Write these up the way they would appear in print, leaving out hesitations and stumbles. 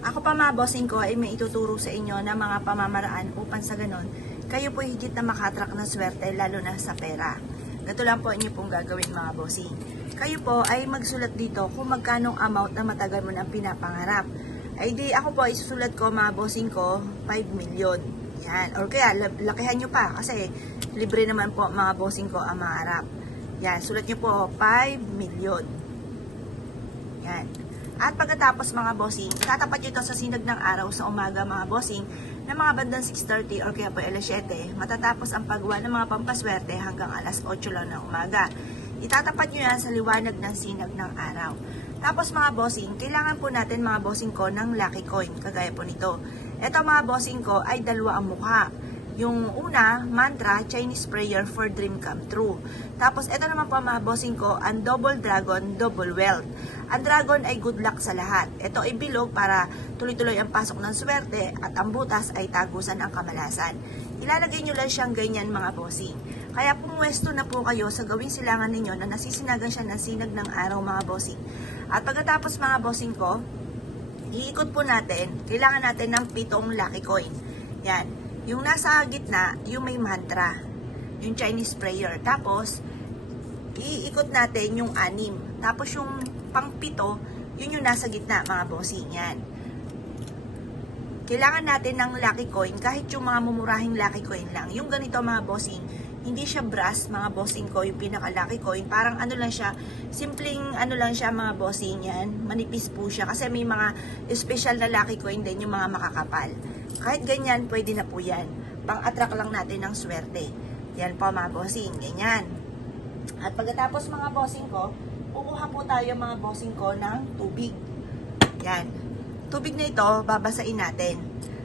Ako pa mga bossing ko ay may ituturo sa inyo na mga pamamaraan upang sa ganon, kayo po higit na makatrak ng swerte lalo na sa pera. Ganito lang po inyo pong gagawin mga bossing. Kayo po ay magsulat dito kung magkanong amount na matagal mo nang pinapangarap. Ay di ako po isusulat ko mga bossing ko 5 million. Yan. Or kaya lakihan nyo pa kasi libre naman po mga bossing ko ang mangarap. Yan. Sulat nyo po 5 million. Yan. At pagkatapos mga bossing, tatapat nyo ito sa sinag ng araw sa umaga mga bossing na mga bandang 6:30 or kaya po alas 7, matatapos ang paggawa ng mga pampaswerte hanggang alas 8 lang ng umaga. Itatapat nyo yan sa liwanag ng sinag ng araw. Tapos mga bossing, kailangan po natin mga bossing ko ng lucky coin, kagaya po nito. Ito mga bossing ko ay dalawa ang mukha. Yung una, mantra, Chinese prayer for dream come true. Tapos, ito naman po mga bossing ko, ang double dragon, double wealth. Ang dragon ay good luck sa lahat. Ito ay bilog para tuloy-tuloy ang pasok ng swerte at ang butas ay tagusan ng kamalasan. Ilalagay nyo lang siyang ganyan mga bossing. Kaya pumwesto na po kayo sa gawing silangan ninyo na nasisinagan siya ng sinag ng araw mga bossing. At pagkatapos mga bossing ko, iikot po natin, kailangan natin ng 7 lucky coin. Yan. Yung nasa gitna, yung may mantra, yung Chinese prayer. Tapos, iikot natin yung 6. Tapos yung pang-7, yun yung nasa gitna, mga bossing. Yan. Kailangan natin ng lucky coin, kahit yung mga mumurahing lucky coin lang. Yung ganito, mga bossing, hindi siya brass, mga bossing ko, yung pinaka-lucky coin. Parang ano lang siya, simpleng ano lang siya, mga bossing yan. Manipis po siya. Kasi may mga special na lucky coin din, yung mga makakapal. Kahit ganyan, pwede na po yan. Pang-attract lang natin ng swerte. Yan po mga bossing, ganyan. At pagkatapos mga bossing ko, kukuha po tayo mga bossing ko ng tubig. Yan. Tubig na ito, babasain natin.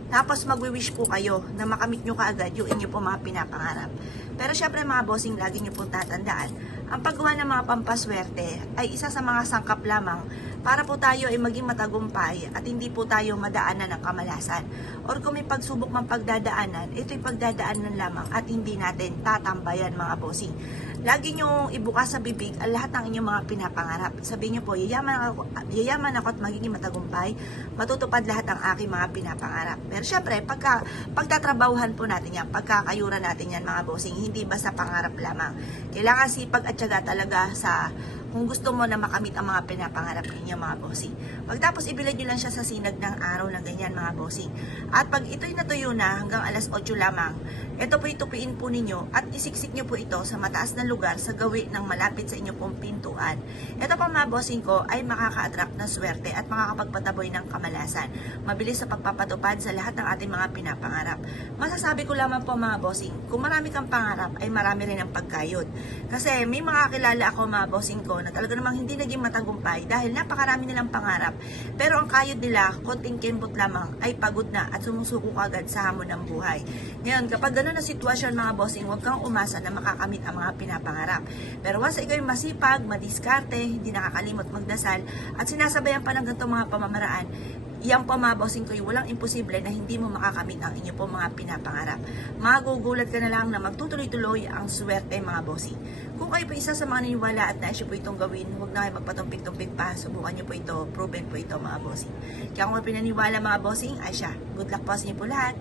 Tapos magwi-wish po kayo na makamit nyo kaagad yung inyo po mga pinapangarap. Pero syempre mga bossing, lagi nyo po tatandaan, ang paggawa ng mga pampaswerte ay isa sa mga sangkap lamang para po tayo ay maging matagumpay at hindi po tayo madaanan ng kamalasan. Or kung may pagsubok mang pagdadaanan, ito'y pagdadaanan lamang at hindi natin tatambayan mga bossing. Lagi nyo ibukas sa bibig ang lahat ng inyong mga pinapangarap. Sabihin nyo po, yayaman ako at magiging matagumpay, matutupad lahat ang aking mga pinapangarap. Pero syempre, pagtatrabahuhan po natin yan, pagkakayuran natin yan mga bossing, hindi basta pangarap lamang. Kailangan sipag at tiyaga talaga sa kung gusto mo na makamit ang mga pinapangarap ninyo mga bossing. Pagtapos ibilad nyo lang siya sa sinag ng araw ng ganyan mga bossing. At pag ito'y natuyo na hanggang alas 8 lamang, ito po itupiin po ninyo at isiksik nyo po ito sa mataas na lugar sa gawi ng malapit sa inyo pong pintuan. Ito pa mga bossing ko ay makaka-attract ng swerte at makakapagpataboy ng kamalasan. Mabilis sa pagpapatupad sa lahat ng ating mga pinapangarap. Masasabi ko lamang po mga bossing, kung marami kang pangarap ay marami rin ang pagkayod. Kasi may mga kilala ako mga bossing ko na talaga namang hindi naging matagumpay dahil napakarami nilang pangarap. Pero ang kayod nila, konting kimbot lamang, ay pagod na at sumusuko agad sa hamon ng buhay. Ngayon, kapag ganun na sitwasyon mga bossing, huwag kang umasa na makakamit ang mga pinapangarap. Pero once ikaw ay masipag, madiskarte, hindi nakakalimot magdasal, at sinasabayan pa ng ganitong mga pamamaraan, yan po mga bossing ko, walang imposible na hindi mo makakamit ang inyo po mga pinapangarap. Magugulat ka na lang na magtutuloy-tuloy ang swerte mga bossing. Kung kayo po isa sa mga niniwala at naisyo po itong gawin, huwag na kayo magpatumpik-tumpik pa. Subukan nyo po ito, proven po ito mga bossing. Kaya kung pinaniwala mga bossing, ay siya. Good luck po sa inyo po lahat.